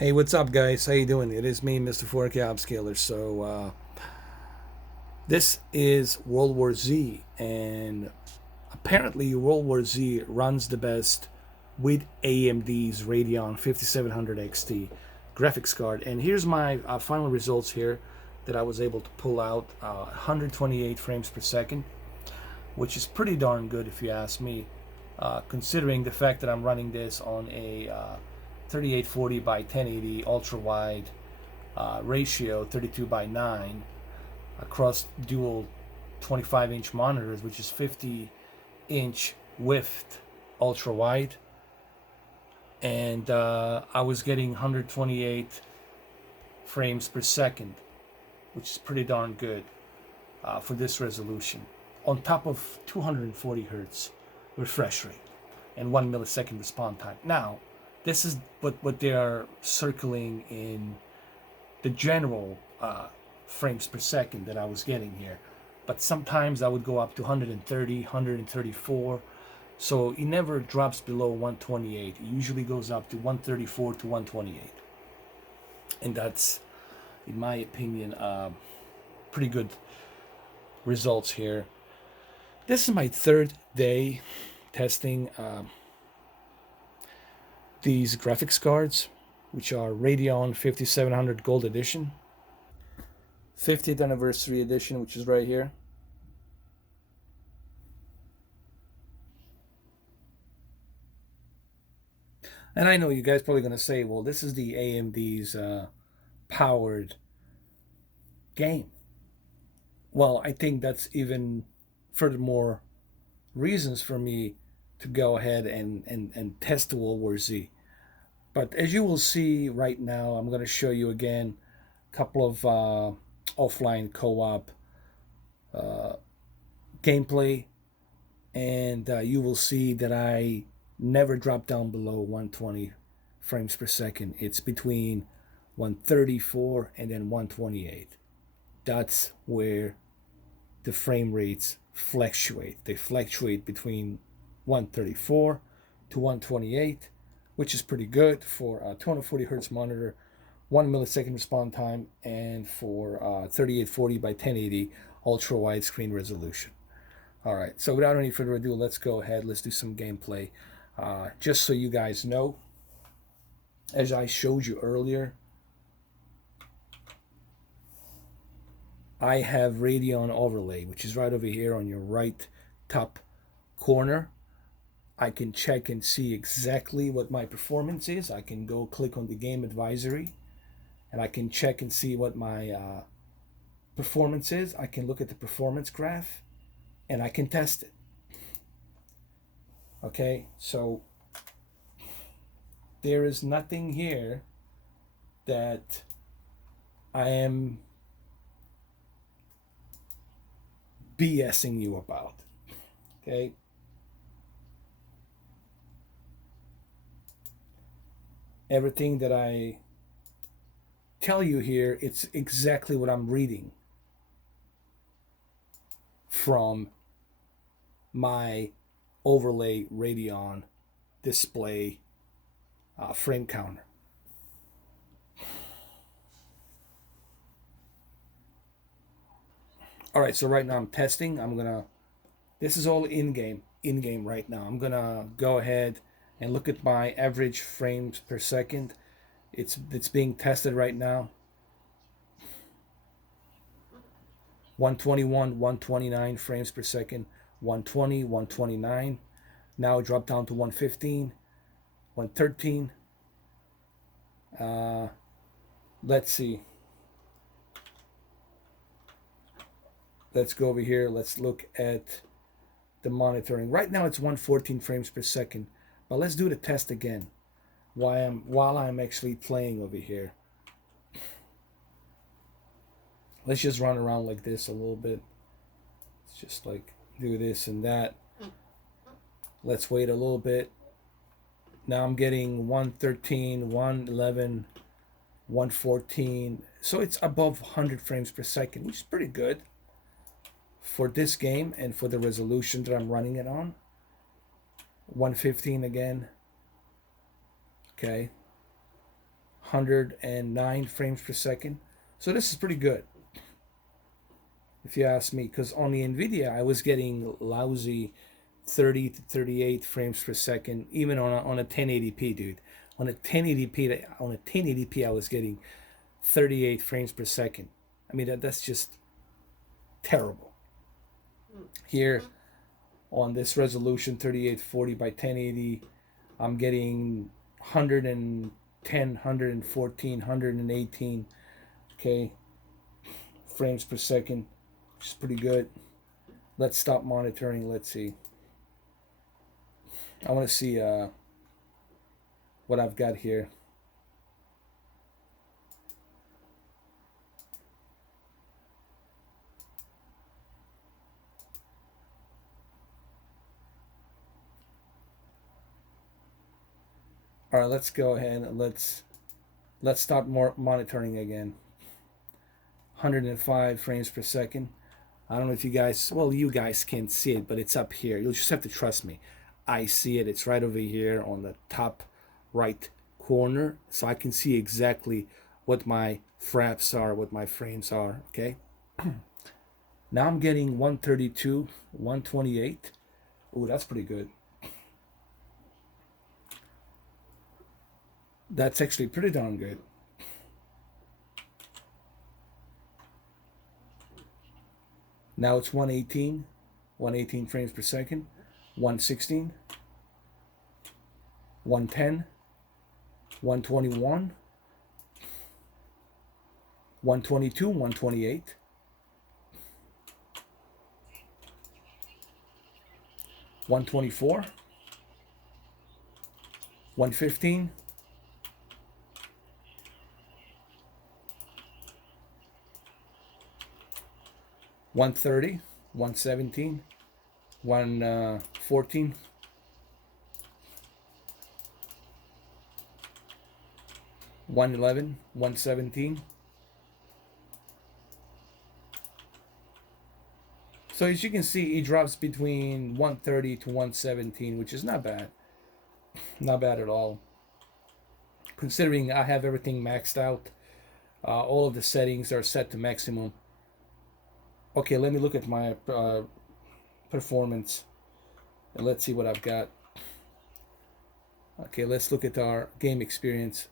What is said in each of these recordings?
Hey, what's up, guys? How you doing? It is me, Mr. 4K Upscaler. So this is World War Z, and apparently World War Z runs the best with AMD's Radeon 5700 XT graphics card. And here's my final results here that I was able to pull out: 128 frames per second, which is pretty darn good if you ask me, considering the fact that I'm running this on a 3840 by 1080 ultra wide ratio, 32 by 9 across dual 25-inch monitors, which is 50-inch width ultra wide. And I was getting 128 frames per second, which is pretty darn good for this resolution, on top of 240 hertz refresh rate and 1 millisecond response time. Now, this is what they are circling in the general frames per second that I was getting here. But sometimes I would go up to 130, 134. So it never drops below 128. It usually goes up to 134 to 128. And that's, in my opinion, pretty good results here. This is my third day testing these graphics cards, which are Radeon 5700 Gold Edition, 50th Anniversary Edition, which is right here. And I know you guys probably going to say, well, this is the AMD's powered game. Well, I think that's even furthermore reasons for me to go ahead and test the World War Z. But as you will see right now, I'm going to show you again a couple of offline co-op gameplay, and you will see that I never drop down below 120 frames per second. It's between 134 and then 128. That's where the frame rates fluctuate. They fluctuate between 134 to 128, which is pretty good for a 240 hertz monitor, 1 millisecond response time, and for 3840 by 1080 ultra wide screen resolution. All right, so without any further ado, let's go ahead. Let's do some gameplay. Just so you guys know, as I showed you earlier, I have Radeon overlay, which is right over here on your right top corner. I can check and see exactly what my performance is. I can go click on the game advisory, and I can check and see what my performance is. I can look at the performance graph, and I can test it. Okay, so there is nothing here that I am BSing you about. Okay, everything that I tell you here, it's exactly what I'm reading from my overlay Radeon display frame counter. All right, so right now I'm testing. This is all in game right now. I'm gonna go ahead and look at my average frames per second. It's being tested right now. 121, 129 frames per second, 120, 129. Now it dropped down to 115, 113. Let's see. Let's go over here. Let's look at the monitoring. Right now it's 114 frames per second. But let's do the test again while I'm actually playing over here. Let's just run around like this a little bit. Let's just like do this and that. Let's wait a little bit. Now I'm getting 113, 111, 114. So it's above 100 frames per second, which is pretty good for this game and for the resolution that I'm running it on. 115 again. Okay. 109 frames per second. So this is pretty good, if you ask me, because on the NVIDIA I was getting lousy 30 to 38 frames per second, even on a 1080p, dude. On a 1080p I was getting 38 frames per second. I mean, that's just terrible. Here on this resolution 3840 by 1080, I'm getting 110, 114, 118, okay, frames per second, which is pretty good. Let's stop monitoring. Let's see. I want to see what I've got here. All right, let's go ahead and let's start monitoring again. 105 frames per second. I don't know if you guys, well, you guys can't see it, but it's up here. You'll just have to trust me. I see it. It's right over here on the top right corner, so I can see exactly what my fraps are, what my frames are, okay? Now I'm getting 132, 128. Ooh, that's pretty good. That's actually pretty darn good. Now it's 118, 118 frames per second, 116, 110, 121, 122, 128, 124, 115, 130, 117, 114, 111, 117. So as you can see, it drops between 130 to 117, which is not bad. Not bad at all. Considering I have everything maxed out. All of the settings are set to maximum. Okay, let me look at my performance. And let's see what I've got. Okay, let's look at our game experience.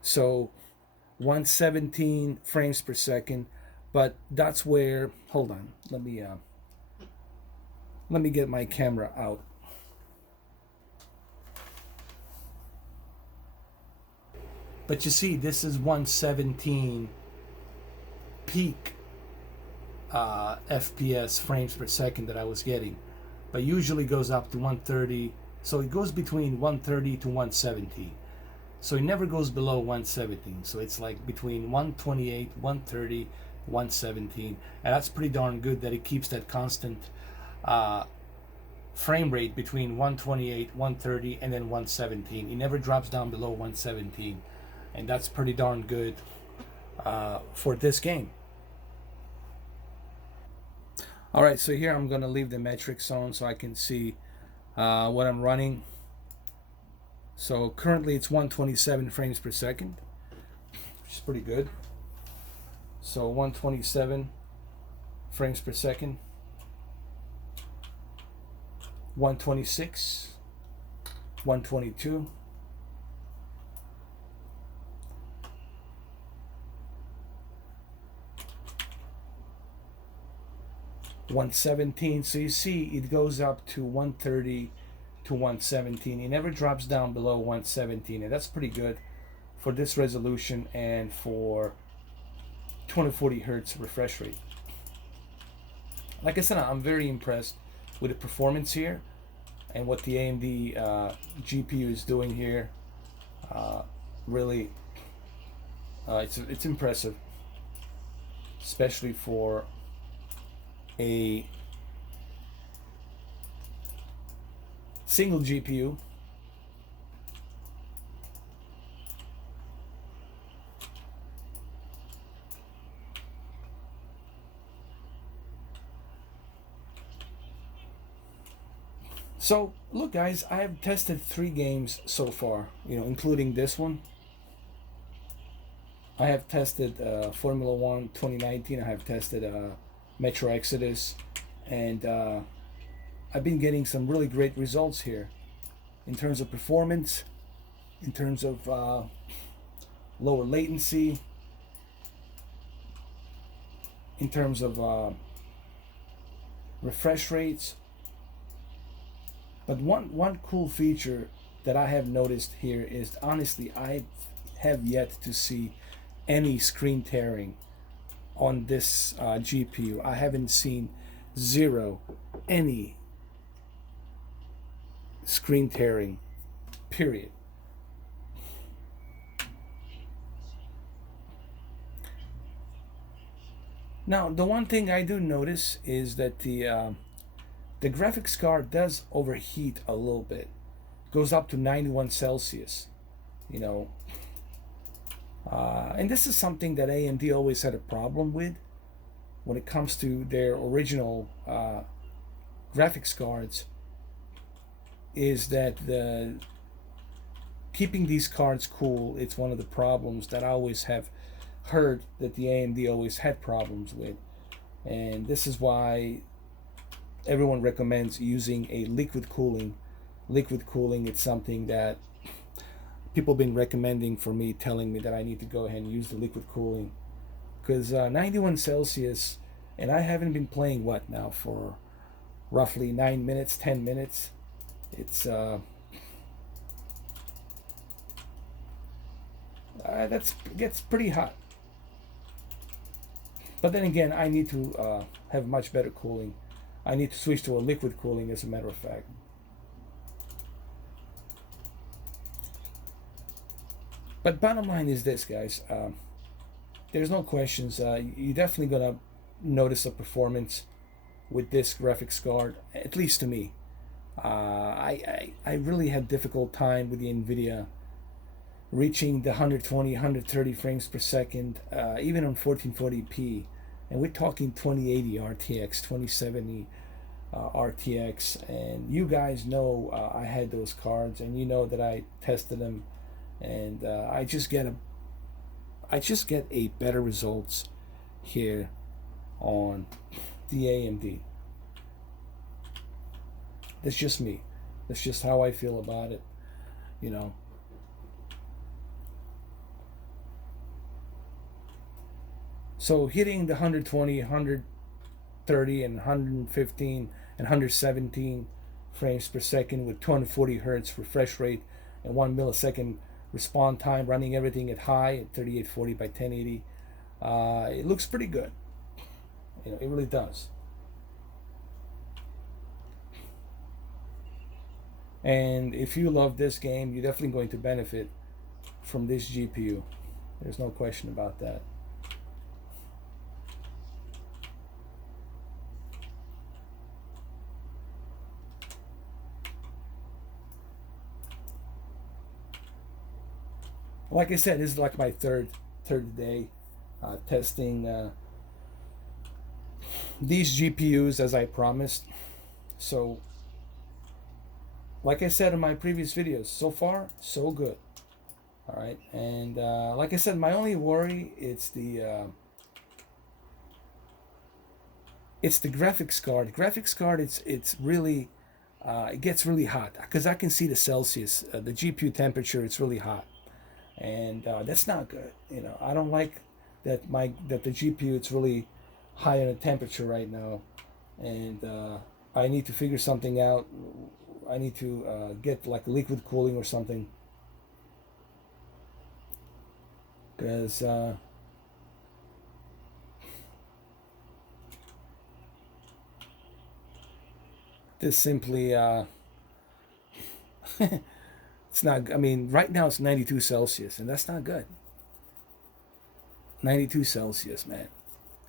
So 117 frames per second, but that's where, hold on, let me get my camera out. But you see, this is 117 peak FPS frames per second that I was getting, but usually goes up to 130. So it goes between 130 to 170. So it never goes below 117. So it's like between 128, 130, 117, and that's pretty darn good that it keeps that constant frame rate between 128, 130, and then 117. It never drops down below 117, and that's pretty darn good for this game. All right, so here I'm gonna leave the metrics on so I can see what I'm running. So currently it's 127 frames per second, which is pretty good. So 127 frames per second, 126, 122, 117. So you see it goes up to 130 to 117. It never drops down below 117, and that's pretty good for this resolution and for 240 hertz refresh rate. Like I said, I'm very impressed with the performance here and what the AMD GPU is doing here. Really, it's impressive, especially for a single GPU. So look, guys, I have tested 3 games so far, including this one. I have tested Formula 1 2019. I have tested Metro Exodus, and I've been getting some really great results here in terms of performance, in terms of lower latency, in terms of refresh rates. But one cool feature that I have noticed here is, honestly, I have yet to see any screen tearing on this GPU. I haven't seen any screen tearing, period. Now, the one thing I do notice is that the graphics card does overheat a little bit. It goes up to 91 Celsius, you know. And this is something that AMD always had a problem with when it comes to their original graphics cards, is that keeping these cards cool, it's one of the problems that I always have heard that the AMD always had problems with. And this is why everyone recommends using a liquid cooling. Liquid cooling, it's something that people have been recommending for me, telling me that I need to go ahead and use the liquid cooling. Because 91 Celsius, and I haven't been playing what now for roughly 9 minutes, 10 minutes. It's that gets pretty hot. But then again, I need to have much better cooling. I need to switch to a liquid cooling, as a matter of fact. But bottom line is this, guys. There's no questions. You're definitely gonna notice a performance with this graphics card, at least to me. I really had difficult time with the NVIDIA reaching the 120, 130 frames per second, even on 1440p. And we're talking 2080 RTX, 2070 RTX. And you guys know I had those cards, and you know that I tested them, and I just get a better results here on the AMD. That's just me. That's just how I feel about it, you know. So hitting the 120, 130, and 115 and 117 frames per second with 240 hertz refresh rate and 1 millisecond respawn time, running everything at high at 3840 by 1080, it looks pretty good. It really does. And if you love this game, you're definitely going to benefit from this GPU. There's no question about that. Like I said, this is like my third day testing these GPUs, as I promised. So, like I said in my previous videos, so far so good. All right, and like I said, my only worry it's the graphics card. Graphics card, it's really it gets really hot, because I can see the Celsius, the GPU temperature. It's really hot, and that's not good. I don't like that the GPU, it's really high on the temperature right now, and I need to figure something out. I need to get like liquid cooling or something, because this simply it's not. I mean, right now it's 92 Celsius, and that's not good. 92 Celsius, man.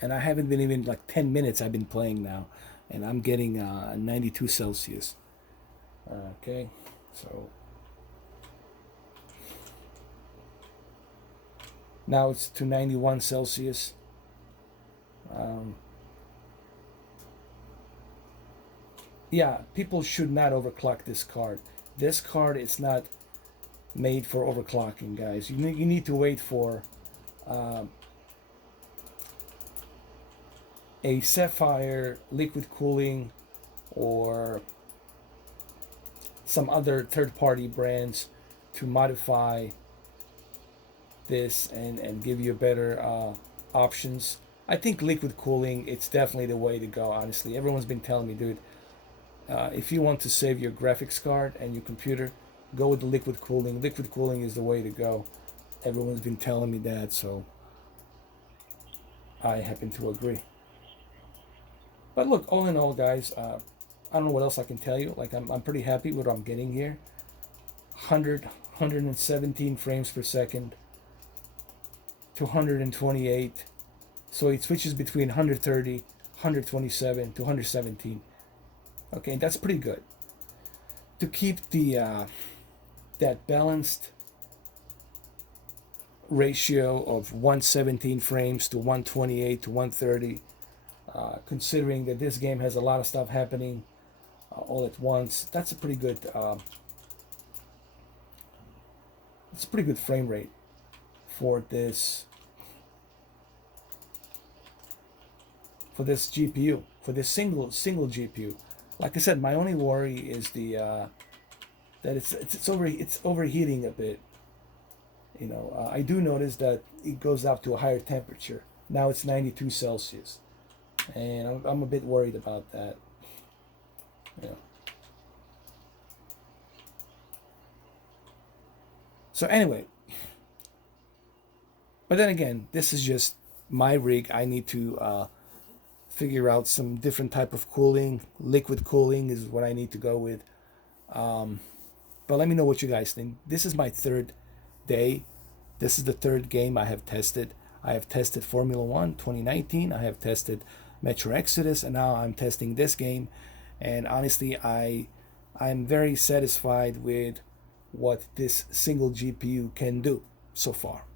And I haven't been even like 10 minutes I've been playing now, and I'm getting 92 Celsius. Okay, so now it's to 91 Celsius. yeah, people should not overclock this card. This card is not made for overclocking, guys. You need to wait for a Sapphire liquid cooling or some other third-party brands to modify this and give you better options. I think liquid cooling, it's definitely the way to go, honestly. Everyone's been telling me, dude, if you want to save your graphics card and your computer, go with the liquid cooling. Liquid cooling is the way to go. Everyone's been telling me that, so I happen to agree. But look, all in all, guys, I don't know what else I can tell you. Like, I'm pretty happy with what I'm getting here. 117 frames per second to 128. So it switches between 130, 127 to 117. Okay, that's pretty good. To keep the that balanced ratio of 117 frames to 128 to 130, considering that this game has a lot of stuff happening all at once, that's a pretty good. It's a pretty good frame rate for this GPU, for this single GPU. Like I said, my only worry is the that it's overheating a bit. You know, I do notice that it goes up to a higher temperature. Now it's 92 Celsius, and I'm a bit worried about that. You know. So anyway, but then again, this is just my rig. I need to figure out some different type of cooling. Liquid cooling is what I need to go with. But let me know what you guys think. This is my third day. This is the third game I have tested. I have tested Formula 1 2019. I have tested Metro Exodus, and now I'm testing this game. And honestly, I'm very satisfied with what this single GPU can do so far.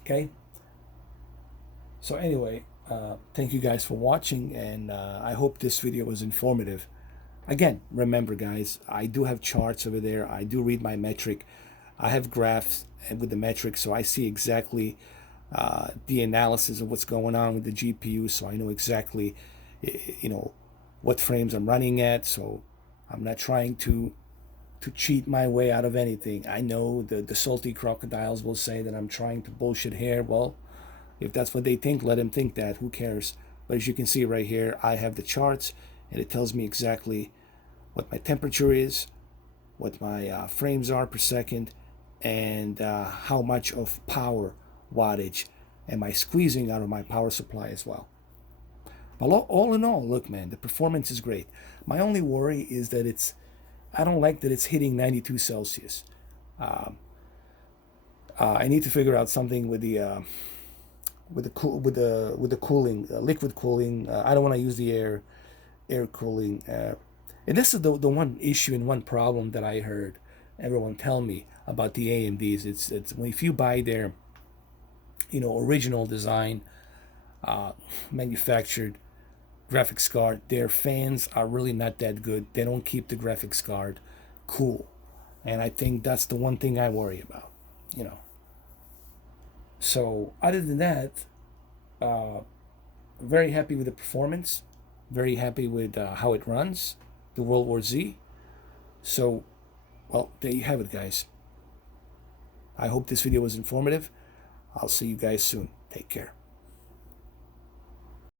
Okay. So anyway, thank you guys for watching, and I hope this video was informative. Again, remember guys, I do have charts over there. I do read my metric. I have graphs with the metric, so I see exactly the analysis of what's going on with the GPU, so I know exactly, you know, what frames I'm running at. So I'm not trying to cheat my way out of anything. I know the salty crocodiles will say that I'm trying to bullshit here. Well, if that's what they think, let them think that. Who cares? But as you can see right here, I have the charts, and it tells me exactly what my temperature is, what my frames are per second, and how much of power wattage am I squeezing out of my power supply as well. But all in all, look, man, the performance is great. My only worry is that I don't like that it's hitting 92 Celsius. I need to figure out something with the cooling, liquid cooling. I don't want to use the air cooling. And this is the one issue and one problem that I heard everyone tell me about the AMDs. It's if you buy their, you know, original design, manufactured graphics card, their fans are really not that good. They don't keep the graphics card cool, and I think that's the one thing I worry about. You know. So other than that, very happy with the performance. Very happy with how it runs, the World War Z. So, well, there you have it, guys. I hope this video was informative. I'll see you guys soon. Take care.